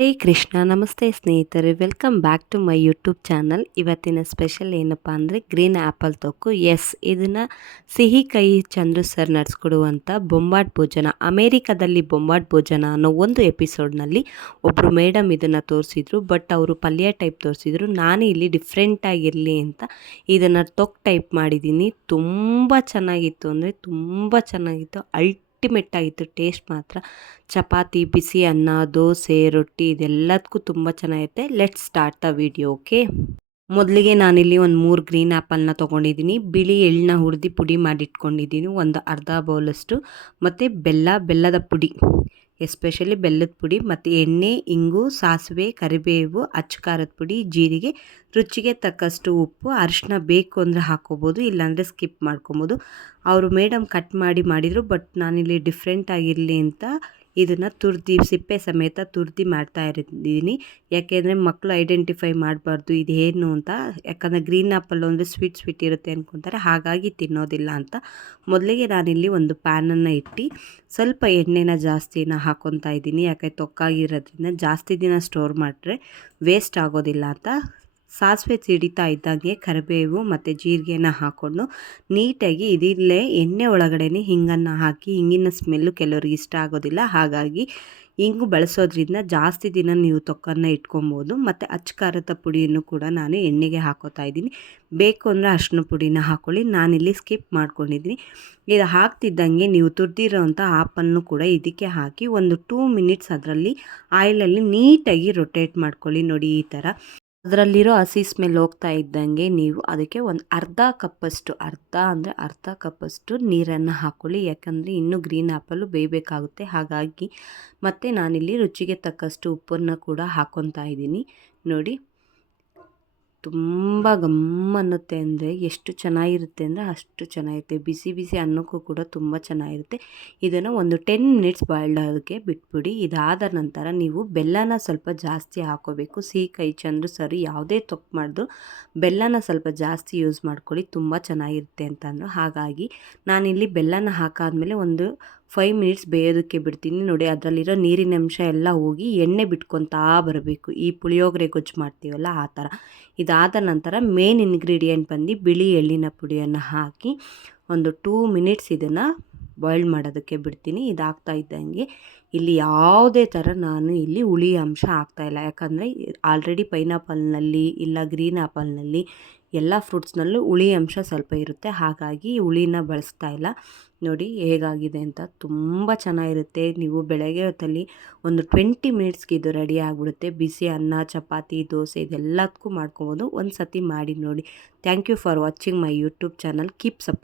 ಹೇ ಕೃಷ್ಣ, ನಮಸ್ತೆ ಸ್ನೇಹಿತರೆ. Welcome back to my YouTube channel ಇವತ್ತಿನ ಸ್ಪೆಷಲ್ ಏನಪ್ಪ ಅಂದರೆ ಗ್ರೀನ್ ಆ್ಯಪಲ್ ತೊಕ್ಕು. ಎಸ್ ಇದನ್ನು ಸಿಹಿ ಕೈ ಚಂದ್ರು ಸರ್ ನಡೆಸ್ಕೊಡುವಂಥ ಬೊಂಬಾಟ್ ಭೋಜನ. ಅಮೇರಿಕಾದಲ್ಲಿ ಬೊಂಬಾಟ್ ಭೋಜನ ಅನ್ನೋ ಒಂದು ಎಪಿಸೋಡ್ನಲ್ಲಿ ಒಬ್ಬರು ಮೇಡಮ್ ಇದನ್ನು ತೋರಿಸಿದ್ರು ಬಟ್ ಅವರು ಪಲ್ಯ ಟೈಪ್ ತೋರಿಸಿದ್ರು. ನಾನು ಇಲ್ಲಿ ಡಿಫ್ರೆಂಟಾಗಿರಲಿ ಅಂತ ಇದನ್ನು ತೊಕ್ ಟೈಪ್ ಮಾಡಿದ್ದೀನಿ. ತುಂಬ ಚೆನ್ನಾಗಿತ್ತು ಅಂದರೆ ತುಂಬ ಚೆನ್ನಾಗಿತ್ತು. ಅಲ್ಟ್ ಅಲ್ಟಿಮೇಟ್ ಆಗಿತ್ತು ಟೇಸ್ಟ್ ಮಾತ್ರ. ಚಪಾತಿ, ಬಿಸಿ ಅನ್ನ, ದೋಸೆ, ರೊಟ್ಟಿ ಇದೆಲ್ಲದಕ್ಕೂ ತುಂಬ ಚೆನ್ನಾಗಿರುತ್ತೆ. Let start the video okay ಮೊದಲಿಗೆ ನಾನಿಲ್ಲಿ ಒಂದು ಮೂರು ಗ್ರೀನ್ ಆ್ಯಪಲ್ನ ತೊಗೊಂಡಿದ್ದೀನಿ. ಬಿಳಿ ಎಳ್ಳನ್ನ ಹುರಿದು ಪುಡಿ ಮಾಡಿಟ್ಕೊಂಡಿದ್ದೀನಿ. ಒಂದು ಅರ್ಧ ಬೌಲಷ್ಟು ಮತ್ತು ಬೆಲ್ಲ, ಬೆಲ್ಲದ ಪುಡಿ. ಎಸ್ಪೆಷಲಿ ಬೆಲ್ಲದ ಪುಡಿ ಮತ್ತು ಎಣ್ಣೆ, ಇಂಗು, ಸಾಸಿವೆ, ಕರಿಬೇವು, ಅಚ್ಚು ಖಾರದ ಪುಡಿ, ಜೀರಿಗೆ, ರುಚಿಗೆ ತಕ್ಕಷ್ಟು ಉಪ್ಪು ಅರಿಶಿನ ಬೇಕು ಅಂದರೆ ಹಾಕ್ಕೋಬೋದು, ಇಲ್ಲಾಂದರೆ ಸ್ಕಿಪ್ ಮಾಡ್ಕೊಬೋದು. ಅವರು ಮೇಡಮ್ ಕಟ್ ಮಾಡಿ ಮಾಡಿದರು, ಬಟ್ ನಾನಿಲ್ಲಿ ಡಿಫ್ರೆಂಟಾಗಿರಲಿ ಅಂತ ಇದನ್ನು ತುರ್ದಿ, ಸಿಪ್ಪೆ ಸಮೇತ ತುರ್ದಿ ಮಾಡ್ತಾ ಇದ್ದೀನಿ ಯಾಕೆಂದರೆ ಮಕ್ಕಳು ಐಡೆಂಟಿಫೈ ಮಾಡಬಾರ್ದು ಇದು ಏನು ಅಂತ. ಯಾಕಂದರೆ ಗ್ರೀನ್ ಆ್ಯಪಲ್ ಅಂದರೆ ಸ್ವೀಟ್ ಸ್ವೀಟ್ ಇರುತ್ತೆ ಅಂದ್ಕೊತಾರೆ ಹಾಗಾಗಿ ತಿನ್ನೋದಿಲ್ಲ ಅಂತ. ಮೊದಲಿಗೆ ನಾನಿಲ್ಲಿ ಒಂದು ಪ್ಯಾನನ್ನು ಇಟ್ಟು ಸ್ವಲ್ಪ ಎಣ್ಣೆನ ಜಾಸ್ತಿನ ಹಾಕ್ಕೊತಾ ಇದ್ದೀನಿ. ಯಾಕೆ ತೊಕ್ಕಾಗಿರೋದ್ರಿಂದ ಜಾಸ್ತಿ ದಿನ ಸ್ಟೋರ್ ಮಾಡಿದ್ರೆ ವೇಸ್ಟ್ ಆಗೋದಿಲ್ಲ ಅಂತ. ಸಾಸಿವೆ ಸಿಡಿತಾ ಇದ್ದಾಗೆ ಕರಿಬೇವು ಮತ್ತು ಜೀರಿಗೆನ ಹಾಕ್ಕೊಂಡು ನೀಟಾಗಿ ಇದಿಲ್ಲೇ ಎಣ್ಣೆ ಒಳಗಡೆನೆ ಹಿಂಗನ್ನು ಹಾಕಿ ಹಿಂಗಿನ ಸ್ಮೆಲ್ಲು ಕೆಲವ್ರಿಗೆ ಇಷ್ಟ ಆಗೋದಿಲ್ಲ. ಹಾಗಾಗಿ ಹಿಂಗು ಬಳಸೋದ್ರಿಂದ ಜಾಸ್ತಿ ದಿನ ನೀವು ತೊಕ್ಕನ್ನು ಇಟ್ಕೊಬೋದು. ಮತ್ತು ಅಚ್ಚ ಖಾರದ ಪುಡಿಯನ್ನು ಕೂಡ ನಾನು ಎಣ್ಣೆಗೆ ಹಾಕೋತಾ ಇದ್ದೀನಿ. ಬೇಕು ಅಂದರೆ ಅರ್ಶಿನ ಪುಡಿನ ಹಾಕ್ಕೊಳ್ಳಿ ನಾನಿಲ್ಲಿ ಸ್ಕಿಪ್ ಮಾಡ್ಕೊಂಡಿದ್ದೀನಿ. ಇದು ಹಾಕ್ತಿದ್ದಂಗೆ ನೀವು ತುರ್ದಿರೋವಂಥ ಆಪನ್ನು ಕೂಡ ಇದಕ್ಕೆ ಹಾಕಿ ಒಂದು ಟೂ ಮಿನಿಟ್ಸ್ ಅದರಲ್ಲಿ ಆಯಿಲಲ್ಲಿ ನೀಟಾಗಿ ರೊಟೇಟ್ ಮಾಡ್ಕೊಳ್ಳಿ ನೋಡಿ ಈ ಥರ. ಅದರಲ್ಲಿರೋ ಹಸಿ ಸ್ಮೆಲ್ ಹೋಗ್ತಾ ಇದ್ದಂಗೆ ನೀವು ಅದಕ್ಕೆ ಒಂದು ಅರ್ಧ ಕಪ್ಪಷ್ಟು, ಅರ್ಧ ಅಂದರೆ ಅರ್ಧ ಕಪ್ಪಷ್ಟು ನೀರನ್ನು ಹಾಕ್ಕೊಳ್ಳಿ ಯಾಕಂದರೆ ಇನ್ನೂ ಗ್ರೀನ್ ಆ್ಯಪಲ್ಲು ಬೇಯಬೇಕಾಗುತ್ತೆ. ಹಾಗಾಗಿ ಮತ್ತು ನಾನಿಲ್ಲಿ ರುಚಿಗೆ ತಕ್ಕಷ್ಟು ಉಪ್ಪನ್ನು ಕೂಡ ಹಾಕ್ಕೊತಾ ಇದ್ದೀನಿ. ನೋಡಿ. ತುಂಬ ಗಮ್ ಅನ್ನುತ್ತೆ ಅಂದರೆ ಎಷ್ಟು ಚೆನ್ನಾಗಿರುತ್ತೆ ಅಂದರೆ ಅಷ್ಟು ಚೆನ್ನಾಗಿರುತ್ತೆ. ಬಿಸಿ ಬಿಸಿ ಅನ್ನಕ್ಕೂ ಕೂಡ ತುಂಬ ಚೆನ್ನಾಗಿರುತ್ತೆ. ಇದನ್ನು ಒಂದು ಟೆನ್ ಮಿನಿಟ್ಸ್ ಬಾಯ್ಲ್ಡ್ ಆಗೋಕ್ಕೆ ಬಿಟ್ಬಿಡಿ. ಇದಾದ ನಂತರ ನೀವು ಬೆಲ್ಲನ ಸ್ವಲ್ಪ ಜಾಸ್ತಿ ಹಾಕೋಬೇಕು. ಸಿಹಿ, ಕೈ, ಚಂದ್ರು, ಸರಿ ಯಾವುದೇ ತಪ್ಪು ಮಾಡಿದ್ರು ಬೆಲ್ಲನ ಸ್ವಲ್ಪ ಜಾಸ್ತಿ ಯೂಸ್ ಮಾಡ್ಕೊಳ್ಳಿ. ತುಂಬ ಚೆನ್ನಾಗಿರುತ್ತೆ ಅಂತಂದರು. ಹಾಗಾಗಿ ನಾನಿಲ್ಲಿ ಬೆಲ್ಲನ ಹಾಕಾದ್ಮೇಲೆ ಒಂದು ಫೈವ್ ಮಿನಿಟ್ಸ್ ಬೇಯೋದಕ್ಕೆ ಬಿಡ್ತೀನಿ. ನೋಡಿ, ಅದರಲ್ಲಿರೋ ನೀರಿನ ಅಂಶ ಎಲ್ಲ ಹೋಗಿ ಎಣ್ಣೆ ಬಿಟ್ಕೊತಾ ಬರಬೇಕು. ಈ ಪುಳಿಯೋಗರೆ ಗೊಜ್ಜು ಮಾಡ್ತೀವಲ್ಲ, ಆ ಥರ. ಇದಾದ ನಂತರ ಮೇನ್ ಇಂಗ್ರೀಡಿಯೆಂಟ್ ಬಂದು ಬಿಳಿ ಎಳ್ಳಿನ ಪುಡಿಯನ್ನು ಹಾಕಿ ಒಂದು ಟೂ ಮಿನಿಟ್ಸ್ ಇದನ್ನು ಬಾಯ್ಲ್ ಮಾಡೋದಕ್ಕೆ ಬಿಡ್ತೀನಿ, ಇದಾಗ್ತಾ ಇದ್ದಂಗೆ. ಇಲ್ಲಿ ಯಾವುದೇ ಥರ ನಾನು ಇಲ್ಲಿ ಹುಳಿ ಅಂಶ ಆಗ್ತಾಯಿಲ್ಲ ಯಾಕಂದರೆ ಆಲ್ರೆಡಿ ಪೈನಾಪಲ್ನಲ್ಲಿ ಇಲ್ಲ ಗ್ರೀನ್ ಆ್ಯಪಲ್ನಲ್ಲಿ ಎಲ್ಲ ಫ್ರೂಟ್ಸ್ನಲ್ಲೂ ಹುಳಿ ಅಂಶ ಸ್ವಲ್ಪ ಇರುತ್ತೆ. ಹಾಗಾಗಿ ಹುಳಿನ ಬಳಸ್ತಾ ಇಲ್ಲ. ನೋಡಿ ಹೇಗಾಗಿದೆ ಅಂತ ತುಂಬ ಚೆನ್ನಾಗಿರುತ್ತೆ. ನೀವು ಬೆಳಗ್ಗೆ ಹೊತ್ತಲ್ಲಿ ಒಂದು ಟ್ವೆಂಟಿ ಮಿನಿಟ್ಸ್ಗೆ ಇದು ರೆಡಿ ಆಗಿಬಿಡುತ್ತೆ. ಬಿಸಿ ಅನ್ನ, ಚಪಾತಿ, ದೋಸೆ ಇದೆಲ್ಲದಕ್ಕೂ ಮಾಡ್ಕೊಬೋದು. ಒಂದು ಸತಿ ಮಾಡಿ ನೋಡಿ. Thank you for watching my YouTube channel keep support